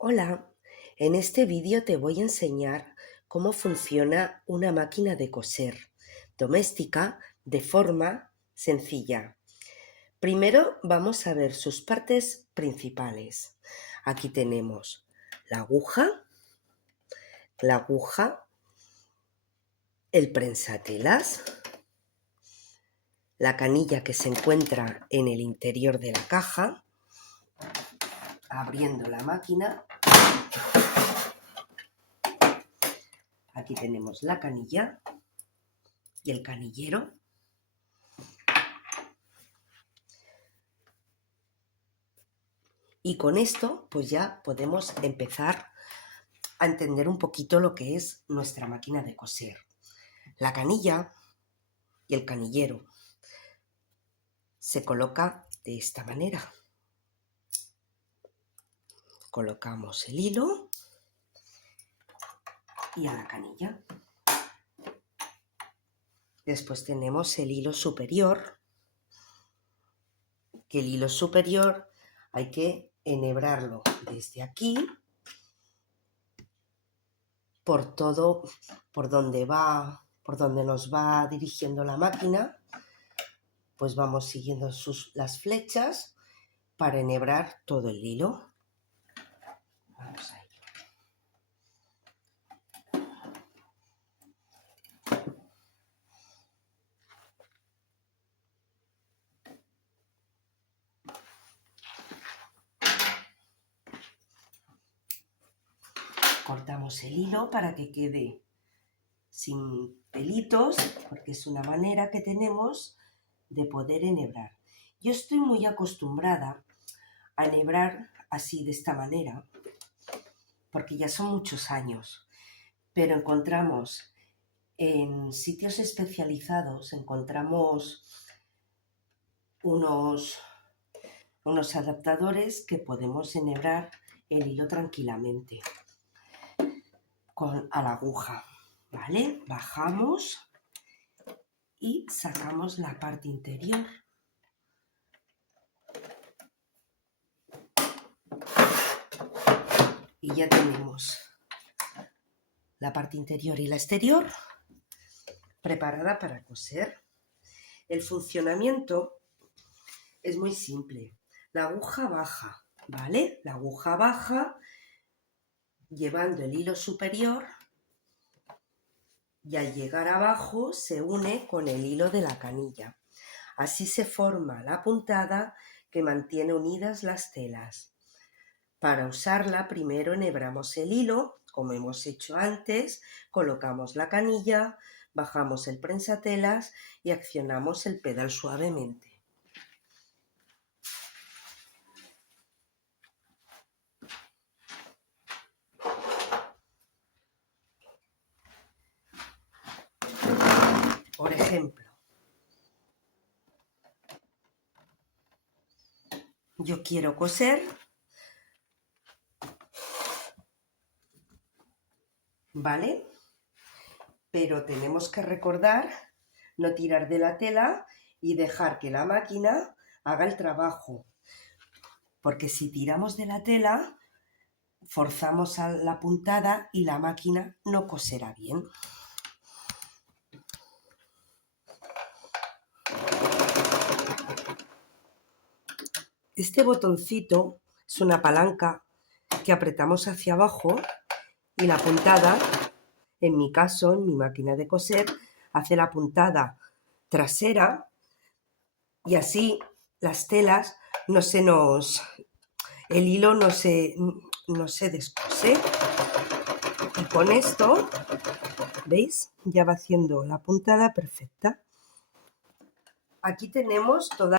Hola, en este vídeo te voy a enseñar cómo funciona una máquina de coser doméstica de forma sencilla. Primero vamos a ver sus partes principales. Aquí tenemos la aguja, el prensatelas, la canilla que se encuentra en el interior de la caja. Abriendo la máquina, aquí tenemos la canilla y el canillero. Y con esto pues ya podemos empezar a entender un poquito lo que es nuestra máquina de coser. La canilla y el canillero se coloca de esta manera. Colocamos el hilo y a la canilla. Después tenemos el hilo superior, que el hilo superior hay que enhebrarlo desde aquí por todo, por donde nos va dirigiendo la máquina, pues vamos siguiendo las flechas para enhebrar todo el hilo. Vamos a ello. Cortamos el hilo para que quede sin pelitos, porque es una manera que tenemos de poder enhebrar. Yo estoy muy acostumbrada a enhebrar así, de esta manera, porque ya son muchos años, pero encontramos en sitios especializados, encontramos unos adaptadores que podemos enhebrar el hilo tranquilamente a la aguja, ¿vale? Bajamos y sacamos la parte interior. Y ya tenemos la parte interior y la exterior preparada para coser. El funcionamiento es muy simple. La aguja baja, ¿vale? La aguja baja llevando el hilo superior y al llegar abajo se une con el hilo de la canilla. Así se forma la puntada que mantiene unidas las telas. Para usarla, primero enhebramos el hilo, como hemos hecho antes, colocamos la canilla, bajamos el prensatelas y accionamos el pedal suavemente. Por ejemplo, yo quiero coser, ¿vale? Pero tenemos que recordar no tirar de la tela y dejar que la máquina haga el trabajo. Porque si tiramos de la tela, forzamos a la puntada y la máquina no coserá bien. Este botoncito es una palanca que apretamos hacia abajo y la puntada, en mi caso, en mi máquina de coser, hace la puntada trasera y así las telas el hilo no se descose. Y con esto, ¿veis? Ya va haciendo la puntada perfecta. Aquí tenemos toda